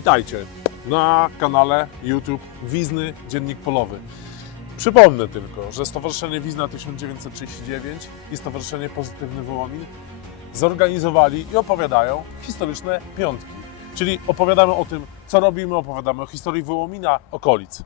Witajcie na kanale YouTube Wizny Dziennik Polowy. Przypomnę tylko, że Stowarzyszenie Wizna 1939 i Stowarzyszenie Pozytywny Wołomin zorganizowali i opowiadają historyczne piątki. Czyli opowiadamy o tym, co robimy, opowiadamy o historii Wołomina, okolic.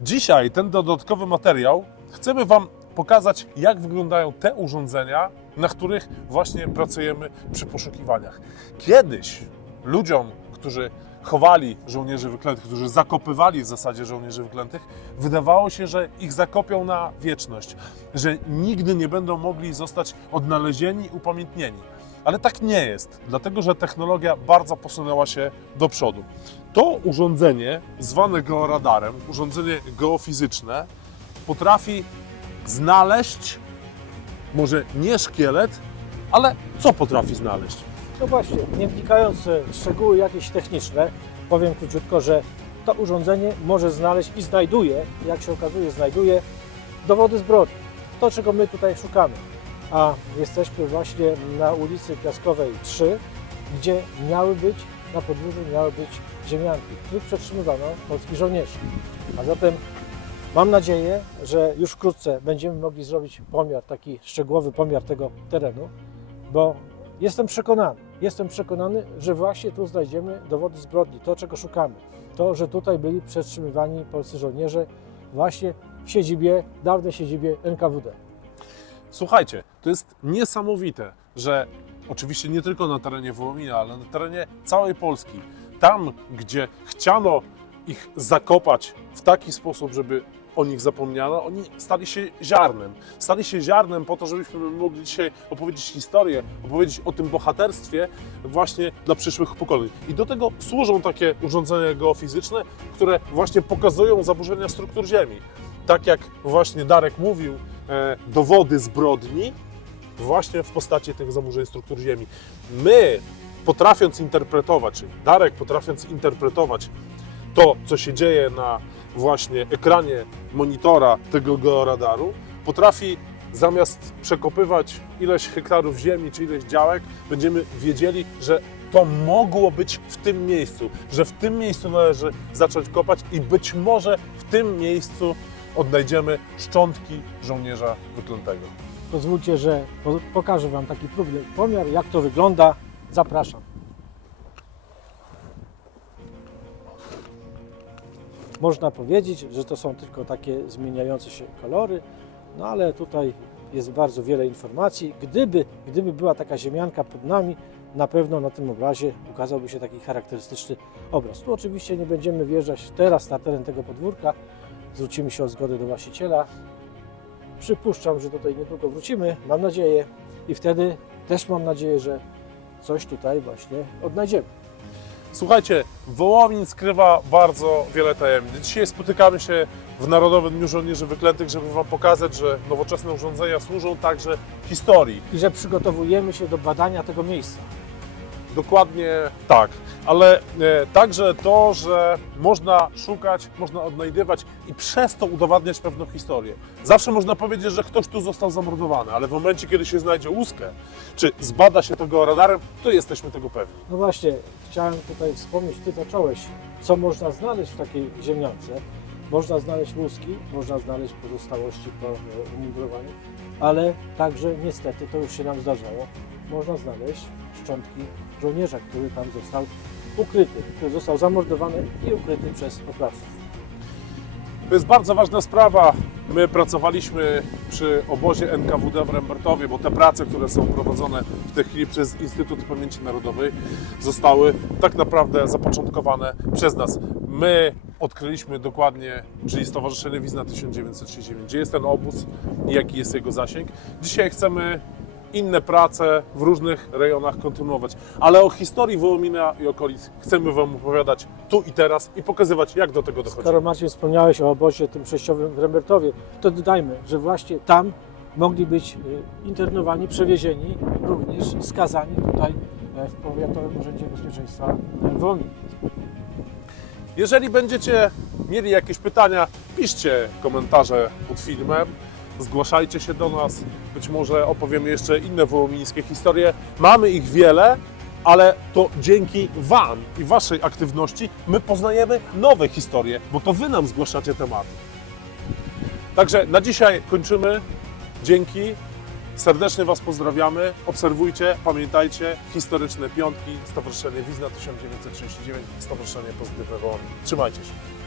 Dzisiaj ten dodatkowy materiał chcemy Wam pokazać, jak wyglądają te urządzenia, na których właśnie pracujemy przy poszukiwaniach. Kiedyś ludziom, którzy chowali żołnierzy wyklętych, którzy zakopywali w zasadzie żołnierzy wyklętych, wydawało się, że ich zakopią na wieczność, że nigdy nie będą mogli zostać odnalezieni upamiętnieni. Ale tak nie jest, dlatego że technologia bardzo posunęła się do przodu. To urządzenie, zwane georadarem, urządzenie geofizyczne, potrafi znaleźć może nie szkielet, ale co potrafi znaleźć? No właśnie, nie wnikając w szczegóły jakieś techniczne, powiem króciutko, że to urządzenie może znaleźć i znajduje, jak się okazuje, znajduje dowody zbrodni. To, czego my tutaj szukamy. A jesteśmy właśnie na ulicy Piaskowej 3, gdzie miały być, na podwórzu miały być ziemianki, w których przetrzymywano polskich żołnierzy. A zatem mam nadzieję, że już wkrótce będziemy mogli zrobić pomiar, taki szczegółowy pomiar tego terenu, bo Jestem przekonany, jestem przekonany, że właśnie tu znajdziemy dowody zbrodni, to czego szukamy. To, że tutaj byli przetrzymywani polscy żołnierze właśnie w siedzibie, dawnej siedzibie NKWD. Słuchajcie, to jest niesamowite, że oczywiście nie tylko na terenie Wołomina, ale na terenie całej Polski, tam gdzie chciano ich zakopać w taki sposób, żeby o nich zapomniano, oni stali się ziarnem. Stali się ziarnem po to, żebyśmy mogli dzisiaj opowiedzieć historię, opowiedzieć o tym bohaterstwie właśnie dla przyszłych pokoleń. I do tego służą takie urządzenia geofizyczne, które właśnie pokazują zaburzenia struktur Ziemi. Tak jak właśnie Darek mówił, e, dowody zbrodni właśnie w postaci tych zaburzeń struktur Ziemi. My, potrafiąc interpretować, Darek potrafiąc interpretować to, co się dzieje na właśnie ekranie monitora tego georadaru, potrafi zamiast przekopywać ileś hektarów ziemi czy ileś działek, będziemy wiedzieli, że to mogło być w tym miejscu, że w tym miejscu należy zacząć kopać i być może w tym miejscu odnajdziemy szczątki żołnierza wyklętego. Pozwólcie, że po- pokażę Wam taki próbny pomiar, jak to wygląda. Zapraszam. Można powiedzieć, że to są tylko takie zmieniające się kolory, no ale tutaj jest bardzo wiele informacji. Gdyby, gdyby była taka ziemianka pod nami, na pewno na tym obrazie ukazałby się taki charakterystyczny obraz. Tu oczywiście nie będziemy wjeżdżać teraz na teren tego podwórka. Zwrócimy się o zgodę do właściciela. Przypuszczam, że tutaj niedługo wrócimy, mam nadzieję, i wtedy też mam nadzieję, że coś tutaj właśnie odnajdziemy. Słuchajcie, Wołomin skrywa bardzo wiele tajemnic. Dzisiaj spotykamy się w Narodowym Dniu Żołnierzy Wyklętych, żeby Wam pokazać, że nowoczesne urządzenia służą także historii. I że przygotowujemy się do badania tego miejsca. Dokładnie tak, ale e, także to, że można szukać, można odnajdywać i przez to udowadniać pewną historię. Zawsze można powiedzieć, że ktoś tu został zamordowany, ale w momencie, kiedy się znajdzie łuskę, czy zbada się tego radarem, to jesteśmy tego pewni. No właśnie, chciałem tutaj wspomnieć, Ty zacząłeś, co można znaleźć w takiej ziemniance. Można znaleźć łuski, można znaleźć pozostałości po e, umundurowaniu, ale także niestety, to już się nam zdarzało, można znaleźć szczątki żołnierza, który tam został ukryty, który został zamordowany i ukryty przez oprawców. To jest bardzo ważna sprawa. My pracowaliśmy przy obozie NKWD w Rembertowie, bo te prace, które są prowadzone w tej chwili przez Instytut Pamięci Narodowej, zostały tak naprawdę zapoczątkowane przez nas. My odkryliśmy dokładnie, czyli Stowarzyszenie Wizna 1939, gdzie jest ten obóz i jaki jest jego zasięg. Dzisiaj chcemy inne prace w różnych rejonach kontynuować, ale o historii Wołomina i okolic chcemy Wam opowiadać tu i teraz i pokazywać, jak do tego dochodzi. Skoro Marcin wspomniałeś o obozie tym przejściowym w Rembertowie, to dodajmy, że właśnie tam mogli być y, internowani, przewiezieni, również skazani tutaj e, w Powiatowym Urzędzie Bezpieczeństwa Womin. Jeżeli będziecie mieli jakieś pytania, piszcie komentarze pod filmem, zgłaszajcie się do nas. Być może opowiemy jeszcze inne wołomińskie historie. Mamy ich wiele ale to dzięki Wam i Waszej aktywności my poznajemy nowe historie, bo to Wy nam zgłaszacie tematy. Także na dzisiaj kończymy. Dzięki. Serdecznie Was pozdrawiamy. Obserwujcie, pamiętajcie, historyczne piątki, Stowarzyszenie Wizna 1939, Stowarzyszenie Pozytywne Wołomin. Trzymajcie się.